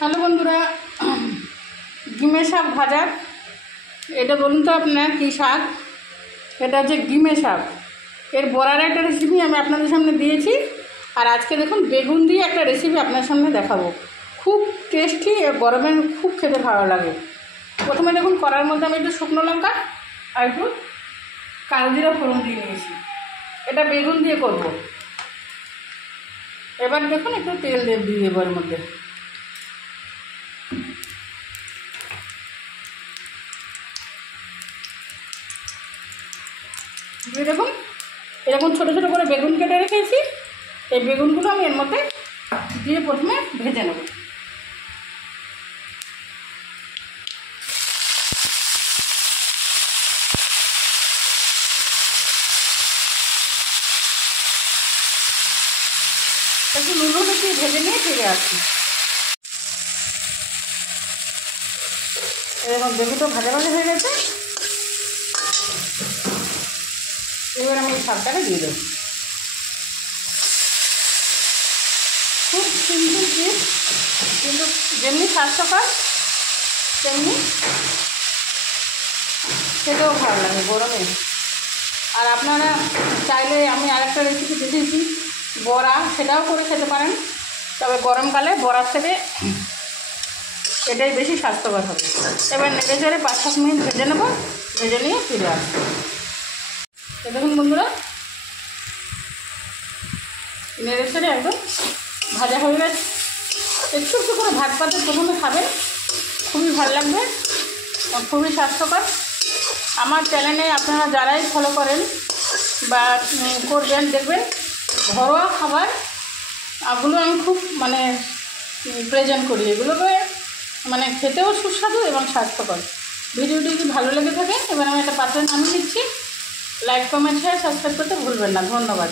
Hello বন্ধুরা, গিমে শাক ভাজা। এটা বলুন তো আপনার কী শাক? এটা হচ্ছে গিমে শাক। এর বড়ার একটা রেসিপি আমি আপনাদের সামনে দিয়েছি। আর আজকে দেখুন বেগুন দিয়ে একটা রেসিপি আপনার সামনে দেখাবো। খুব টেস্টি, গরমে খুব খেতে ভালো লাগে। প্রথমে দেখুন কড়ার মধ্যে আমি একটু শুকনো লঙ্কা আর একটু কালো জিরা ফোড়ন দিয়ে নিয়েছি। এটা বেগুন দিয়ে করব। এবার দেখুন একটু তেল দিয়ে দেবো এর মধ্যে। দেখুন এরকম ছোটো ছোটো করে বেগুন কেটে রেখেছি। এই বেগুনগুলো আমি এর মধ্যে দিয়ে প্রথমে ভেজে নেব। একটু নুন হলুদ দিয়ে ভেজে নিয়ে ফিরে আসছি। এরকম বেগুনটা ভাজা ভাজা হয়ে গেছে। এবার আমি এই শাকটাকে দিয়ে দেবো। খুব সিম্পল টিপস, কিন্তু যেমনি স্বাস্থ্যকর তেমনি খেতেও ভালো লাগে গরমে। আর আপনারা চাইলে আমি আরেকটা রেসিপি দেখেছি বড়া, সেটাও করে খেতে পারেন। তবে গরমকালে বড়ার থেকে এটাই বেশি স্বাস্থ্যকর হবে। এবার নেড়ে চেড়ে 5-7 মিনিট ভেজে নেবো। ভেজে নিয়ে ফিরে আসবো। দেখুন বন্ধুরা, নেড়ে চেড়ে একদম ভাজা হয়ে গেছে। একটু একটু করে ভাত পাতে প্রথমে খাবেন, খুবই ভালো লাগবে, খুবই স্বাস্থ্যকর। আমার চ্যানেলে আপনারা যারাই ফলো করেন বা করবেন, দেখবেন ঘরোয়া খাবারগুলো আমি খুব প্রেজেন্ট করি। এগুলোকে খেতেও সুস্বাদু এবং স্বাস্থ্যকর। ভিডিওটি যদি ভালো লেগে থাকে, এবার আমি একটা পাত্রে নামিয়ে নিচ্ছি। লাইক, কমেন্ট, শেয়ার, সাবস্ক্রাইব করতে ভুলবেন না। ধন্যবাদ।